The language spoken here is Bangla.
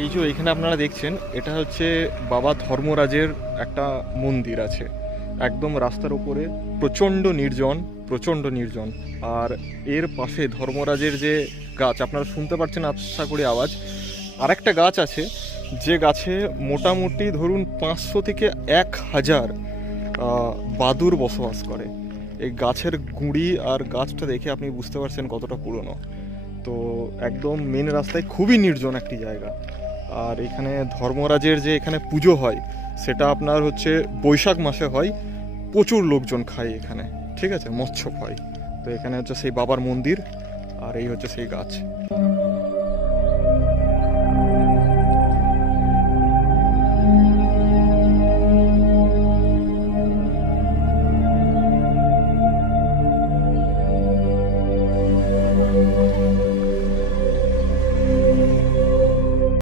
এই যে এখানে আপনারা দেখছেন, এটা হচ্ছে বাবা ধর্মরাজের একটা মন্দির আছে একদম রাস্তার উপরে। প্রচণ্ড নির্জন, প্রচণ্ড নির্জন। আর এর পাশে ধর্মরাজের যে গাছ, আপনারা শুনতে পাচ্ছেন আশা করি আওয়াজ, আরেকটা গাছ আছে যে গাছে মোটামুটি ধরুন 500 থেকে 1000 বাদুর বসবাস করে। এই গাছের গুঁড়ি আর গাছটা দেখে আপনি বুঝতে পারছেন কতটা পুরনো। তো একদম মেন রাস্তায় খুবই নির্জন একটি জায়গা। আর এখানে ধর্মরাজের যে এখানে পুজো হয় সেটা আপনার হচ্ছে বৈশাখ মাসে হয়। প্রচুর লোকজন খায় এখানে, ঠিক আছে, মৎস্য হয়। তো এখানে হচ্ছে সেই বাবার মন্দির, আর এই হচ্ছে সেই গাছ।